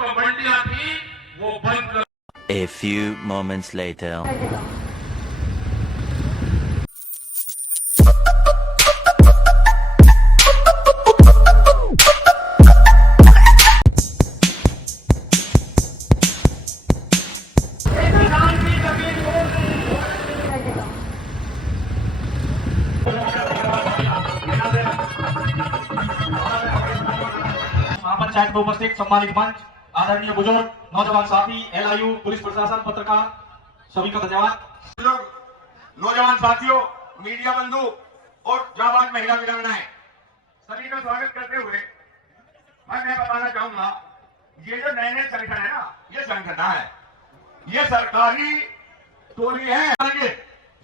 पर मंडियां थी वो बंद कर। A few moments later. Panchayat में उपस्थित सम्मानित मंच, आदरणीय बुजुर्ग, नौजवान साथी, एलआईयू, पुलिस प्रशासन, पत्रकार, सभी का धन्यवाद। नौजवान साथियों, मीडिया बंधु और जाबाज महिला वीरांगनाएं, सभी का स्वागत करते हुए मैं बताना चाहूंगा, ये जो नए नए संगठन है ना, ये संगठन है, ये सरकारी टोली है।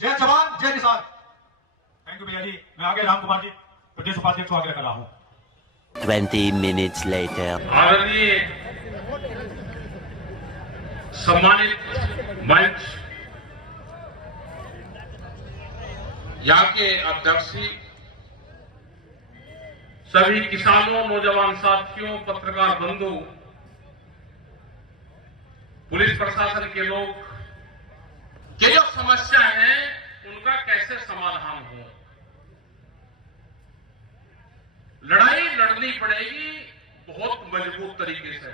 जय जवान जय किसान। थैंक यू भैया जी। मैं आगे राम कुमार जी, प्रदेश उपाध्यक्ष को आगे कर रहा हूँ। 20 minutes later. आदरणीय सम्मानित मंच, यहाँ के अध्यक्ष, सभी किसानों, नौजवान साथियों, पत्रकार बंधु, पुलिस प्रशासन के लोग, ये जो समस्या है उनका कैसे समाधान हो, लड़ाई लड़नी पड़ेगी बहुत मजबूत तरीके से।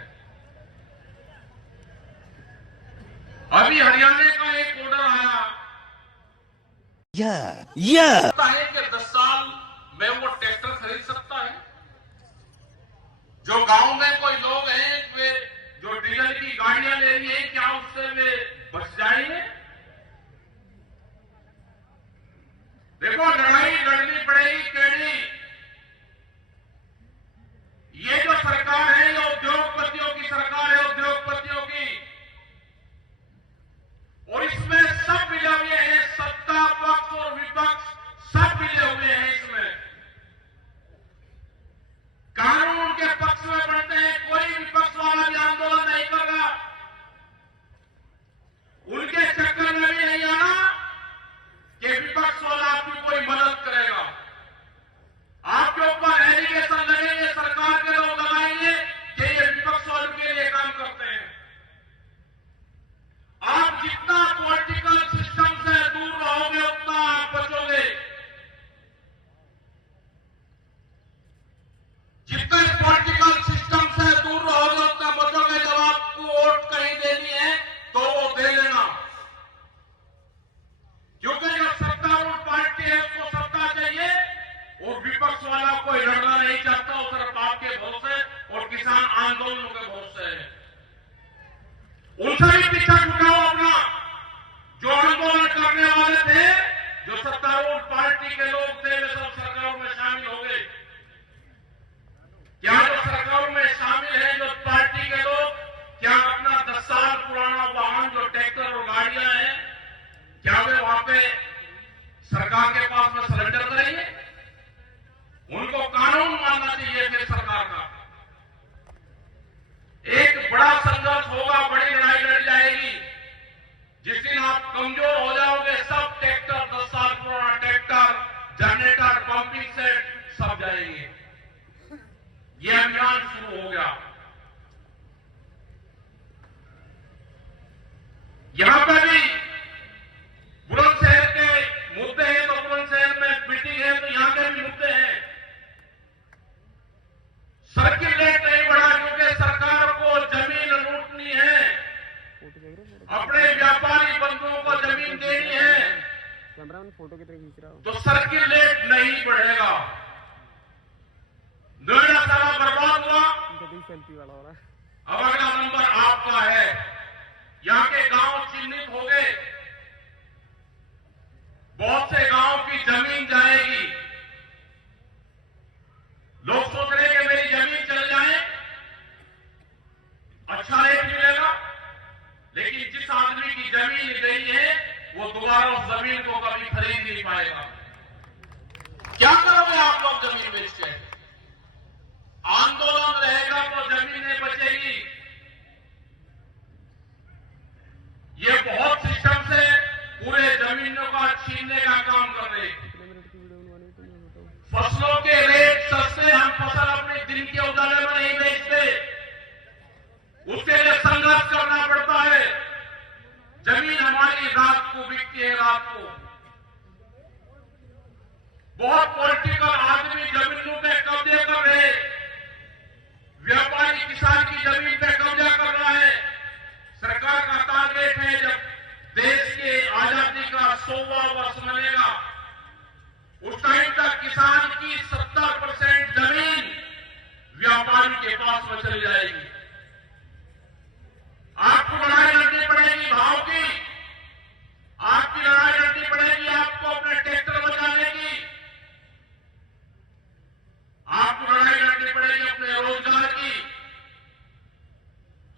अभी हरियाणा का एक ऑर्डर आया है कि 10 साल में वो ट्रैक्टर खरीद सकता है। जो गांव में कोई लोग हैं वे जो डीजल की गाड़ियां ले रही है, क्या उससे वे बच जाएंगे? देखो, लड़ाई लड़नी पड़ेगी केड़ी। ये जो सरकार है, ये उद्योगपतियों की सरकार है, उद्योगपतियों की, और इसमें सब मिले हुए हैं, सत्ता पक्ष और विपक्ष सब मिले हुए हैं। इसमें कानून के पक्ष में बनते हैं, कोई विपक्ष वाला भी आंदोलन नहीं कर रहा, उनके चक्कर में भी नहीं आना कि विपक्ष वाला आपकी कोई मदद करेगा। आपके ऊपर एलिगेशन लगेंगे, सरकार के लोग लगाएंगे कि ये विपक्ष वालों के लिए काम करते हैं। आप जितना पॉलिटिकल सिस्टम से दूर रहोगे उतना आप बचोगे। जितने पॉलिटिकल सिस्टम से दूर रहोगे उतना बचोगे। जब आपको वोट कहीं देनी है तो वो दे लेना, क्योंकि जो सत्तारूढ़ पार्टी है उसको सत्ता चाहिए और विपक्ष वाला कोई लड़ना नहीं चाहता, वो सिर्फ आपके भरोसे और किसान आंदोलनों के भरोसे है। उनसे भी पीछा छुटाओ अपना। जो आंदोलन करने वाले थे, जो सत्तारूढ़ पार्टी के लोग थे, वे सब सरकारों में शामिल हो गए। क्या जो सरकारों में शामिल है, जो पार्टी के लोग, क्या अपना 10 साल पुराना वाहन जो ट्रैक्टर और गाड़ियां हैं, क्या वे वहां पे सरकार के पास में सरेंडर करेंगे? उनको कानून मानना चाहिए फिर सरकार का। एक बड़ा संघर्ष होगा, बड़ी लड़ाई लड़ी जाएगी। जिस दिन आप कमजोर हो जाओगे, सब ट्रैक्टर, 10 साल पुराना ट्रैक्टर, जनरेटर, पंपिंग सेट सब जाएंगे। ये अभियान शुरू हो गया। यहां पर भी बुलंदशहर के मुद्दे हैं तो बुलंदशहर में मीटिंग है तो यहां के भी मुद्दे हैं। सर्किल रेट नहीं बढ़ा क्योंकि सरकार को जमीन लूटनी है, अपने व्यापारी बंधुओं को जमीन देनी है, फोटो की तरह खींच रहा हूं। तो सर्किल रेट नहीं बढ़ेगा। नोएडा सारा बर्बाद हुआ, सेल्फी वाला हो रहा है। अब अगला नंबर आपका है। यहाँ के गांव चिन्हित हो गए, बहुत से गांव की जमीन जाएगी। लोग सोच रहे कि मेरी जमीन चल जाए, अच्छा रेट मिलेगा, लेकिन जिस आदमी की जमीन गई है वो दोबारा उस जमीन को कभी खरीद नहीं पाएगा। क्या करोगे आप लोग जमीन बेच के? आंदोलन रहेगा तो जमीनें बचेगी, किसान के पास में चली जाएगी। आपको लड़ाई लड़नी पड़ेगी भाव की, आपकी लड़ाई लड़नी पड़ेगी आपको अपने ट्रैक्टर बचाने की, आपको लड़ाई लड़नी पड़ेगी अपने रोजगार की।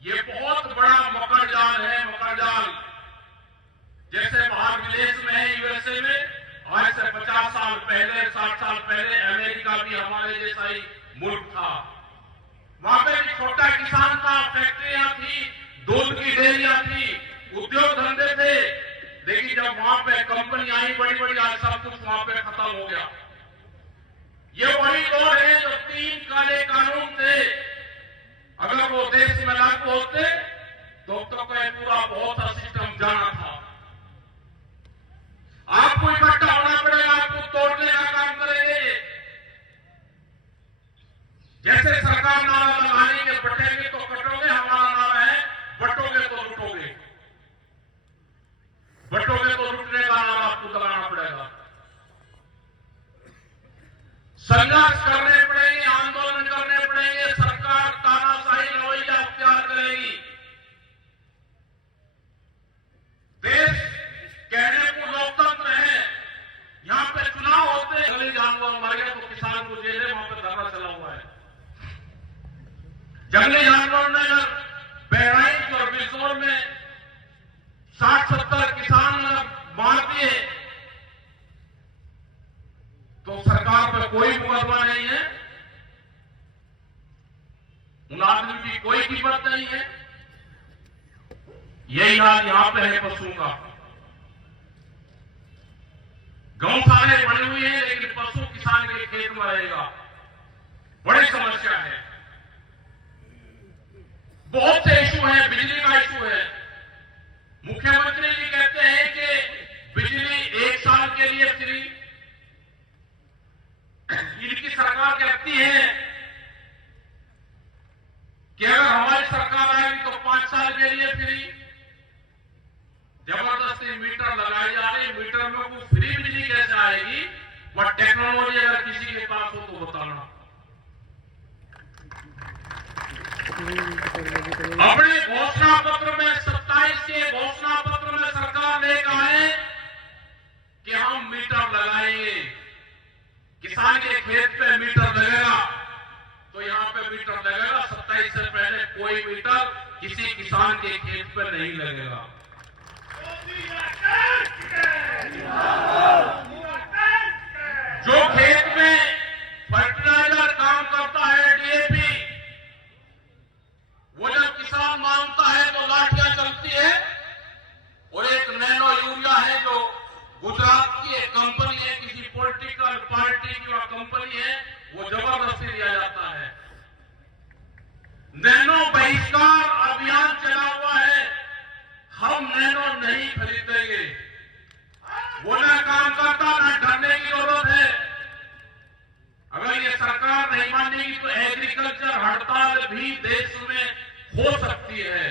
ये बहुत बड़ा मकर जाल है, मकर जाल। जैसे बाहर विदेश में है, यूएसए में, आज से 50 साल पहले, 60 साल पहले अमेरिका भी हमारे जैसा ही मुल्क था। वहां पे भी छोटा किसान था, फैक्ट्रियां थी, दूध की डेयरियां थी, उद्योग धंधे थे। लेकिन जब वहां पे कंपनी आई बड़ी बड़ी, आज सब कुछ वहां पे खत्म हो गया। ये वही दौर है जो 3 काले कानून थे, अगर वो देश में लागू होते तो पूरा बहुत सा सिस्टम जाना था। आपको इकट्ठा होना पड़ेगा, आपको तोड़ने का काम करेंगे। जैसे सरकार नारा लगाने के बटेंगे तो कटोगे, हमारा नारा है बटोगे तो लूटोगे, बटोगे तो लूटने का नारा आपको लगाना पड़ेगा। संघर्ष करने पड़ेंगे, आंदोलन करने पड़ेंगे, सरकार तानाशाही रवैया अख्तियार करेगी। देश कहने को लोकतंत्र है, यहां पे चुनाव होते हैं, जंगली जानवर मर गया तो किसान को जेल है, वहां पे धरना चला हुआ है। जंगली जानवर ने अगर बहराइच और बिजनौर में 60-70 किसान मार दिए तो सरकार पर कोई मुकदमा नहीं है, उन आदमी की कोई कीमत नहीं है। यही हाल यहां पे है पशुओं का। गौशाले बनी हुई है लेकिन पशु किसान के खेत में रहेगा, बड़ी समस्या है। बहुत से इशू है, बिजली का इशू है। मुख्यमंत्री जी कहते हैं कि बिजली 1 साल के लिए फ्री, इनकी सरकार कहती है कि अगर हमारी सरकार आएगी तो 5 साल के लिए फ्री। जबरदस्ती मीटर लगाई जा रही, मीटर में वो फ्री बिजली कैसे आएगी? वह टेक्नोलॉजी अगर किसी के पास हो तो बताना। अपने घोषणा पत्र में 27 के घोषणा पत्र में सरकार लेकर आए कि हम मीटर लगाएंगे, किसान के खेत पे मीटर लगेगा तो यहां पे मीटर लगेगा। 27 से पहले कोई मीटर किसी किसान के खेत पे नहीं लगेगा। जो खेत में फर्टिलाइजर काम करता है, डीएपी, वो जब किसान मांगता है तो लाठियां चलती है। और एक नैनो यूरिया है जो गुजरात की एक कंपनी है, किसी पॉलिटिकल पार्टी की वह कंपनी है, वो जबरदस्ती दिया जाता है। नैनो बहिष्कार अभियान चला हुआ है, हम नैनो नहीं खरीदेंगे। वो ना काम करता, ना डरने की जरूरत है। अगर ये सरकार नहीं मानेगी तो एग्रीकल्चर हड़ताल भी देश में हो सकती है।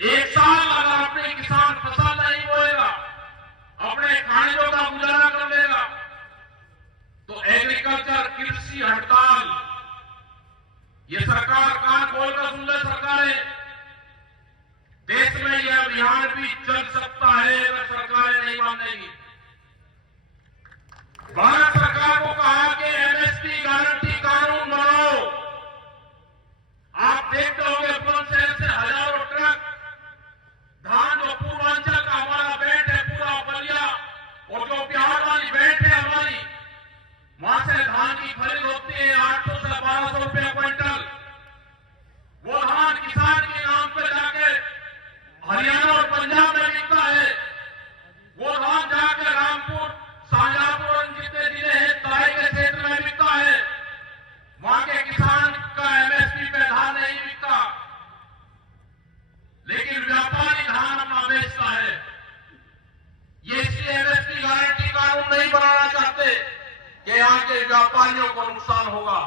1 साल अगर अपने किसान फसल नहीं बोएगा, अपने खाने का गुजारा कर लेगा, तो एग्रीकल्चर कृषि हड़ताल, ये सरकार कान खोलकर सुन ले सरकारें, देश में यह अभियान भी चल सकता है अगर सरकारें नहीं मानेगी। भारत सरकार को कहा कि एमएसपी गारंटी कानून बनाओ। आप देखते होंगे बुलंदशहर से हजारों ट्रक धान, जो पूर्वांचल का हमारा बेल्ट है, पूरा बलिया और जो बिहार वाली बेल्ट है हमारी, वहां से धान की खरीद होती है 800 से 1200 रुपए क्विंटल। वो धान किसान के नाम पे जाके हरियाणा और पंजाब में बिकता है। वो धान जाके रामपुर, शाहजहांपुर जितने जिले हैं तराई के क्षेत्र में बिकता है। वहां के किसान का एमएसपी पे धान नहीं बिकता, लेकिन व्यापारी धान अपना बेचता है। ये इसलिए एमएसपी गारंटी कानून नहीं बनाना चाहते कि यहाँ के व्यापारियों को नुकसान होगा।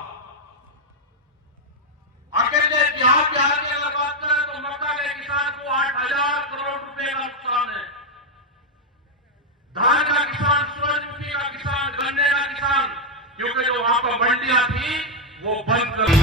अकेले बिहार की अगर बात करें तो मक्का के किसान को 8,000 करोड़ रुपए का नुकसान है। धान का किसान, सूरजमुखी का किसान, गन्ने का किसान, क्योंकि जो वहां पर मंडियां थी वो बंद कर